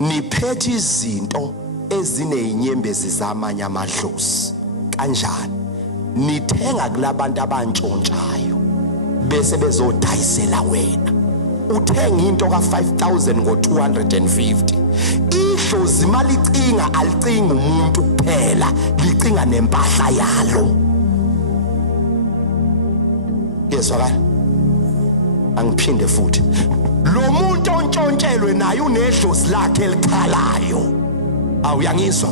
niphethe izinto ezinezinyembezi zamanye amadlozi kanjani nithenga kulabantu abantshontshayo bese bezodayisela wena uthenga into ka5000 ngo250 idlozi malicinga alicinga umuntu kuphela licinga nempahla yalo yeswakala angiphinde futhi lo muntu ontshontshelwe naye unedlozi lakhe elikhalayo awuyangizwa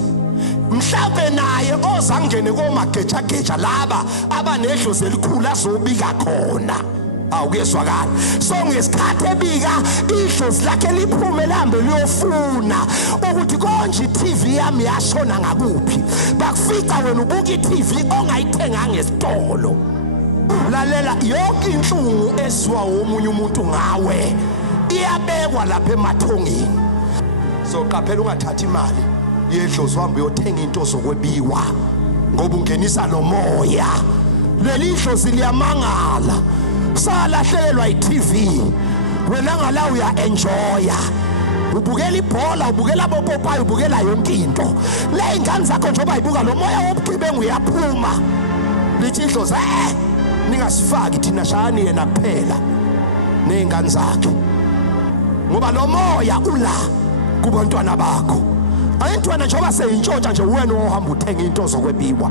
mhlawumbe naye ozangene komageja laba abanedlozi elikhulu azobika khona awukezwakala so ngesikhathi ebika idlozi lakhe liphume lambe liyofuna ukuthi konje iTV yami yashona ngakuphi bakufica wena ubuka iTV ongayithenga ngesitolo lalela yonke inhlungu esiwa womunye umuntu ngawe iyabekwa lapha emathongeni so qaphela ungathatha imali yedlozi uhambe uyothenga into zokwebiwa ngoba ungenisa lo moya leli dlozi liyamangala salahlekelwa iTV wena ngala uya enjoya ubukela ibhola ubukela bopopayi ubukela yonke into le ingane zakho njengoba ibuka lo moya wobugebengu uyaphuma lithi idlozi ningasifaki thina shayani yena kuphela nezingane zakhe ngoba lo moya ula kubantwana bakho ayintwana njengoba seyintshontsha nje wena ohamba uthenga into zokwebiwa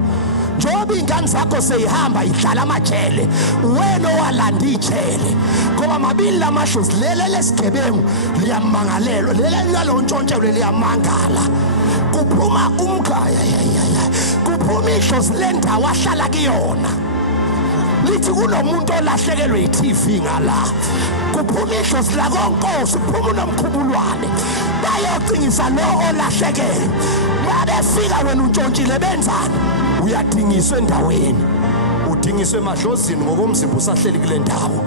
njengoba ingane zakho seyihamba idlala amajele wena owalanda ijele ngoba mabili lamadlozi lele lesigebengu liyamangalelwa lele nalo ntshontshelwe liyamangala kuphuma umkhaya kuphuma idlozi lendawo ahlala kuyona lithi kunomuntu olahlekelwe iTV ngala kuphuma idlozi la konkosi kuphuma nomkhubulwane bayocingisa lo olahlekele babefika wena untshontsile benzani uyadingiswa endaweni udingiswe emadlozini ngokomzimba usahleli kule ndawo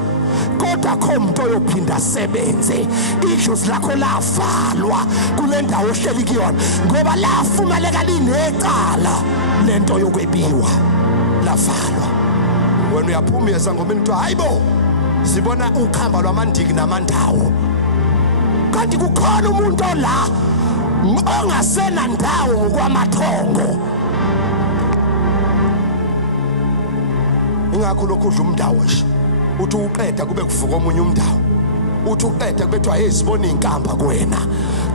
kodwa kho umuntu oyophinda asebenze idlozi lakho lavalwa kule ndawo ohleli kuyona ngoba lafumaleka linecala lento yokwebiwa lavalwa wena uyaphuma esangomeni kuthiwa hayibo sibona ukhamba lwamandiki namandawo kanti kukhona umuntu ola ongasena ndawo kwamathongo ingakho lokhu udla umndawo nje uthi uqeda kube kuvuka omunye umndawo uthi uqeda kubethwa ezibona inkamba kuwena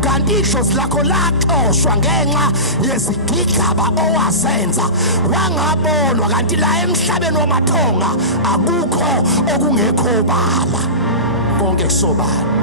kanti idlozi lakho laxoshwa ngenxa yezigigaba owasenza wangabonwa kanti la emhlabeni wamathonga akukho okungekho bala konke kusobala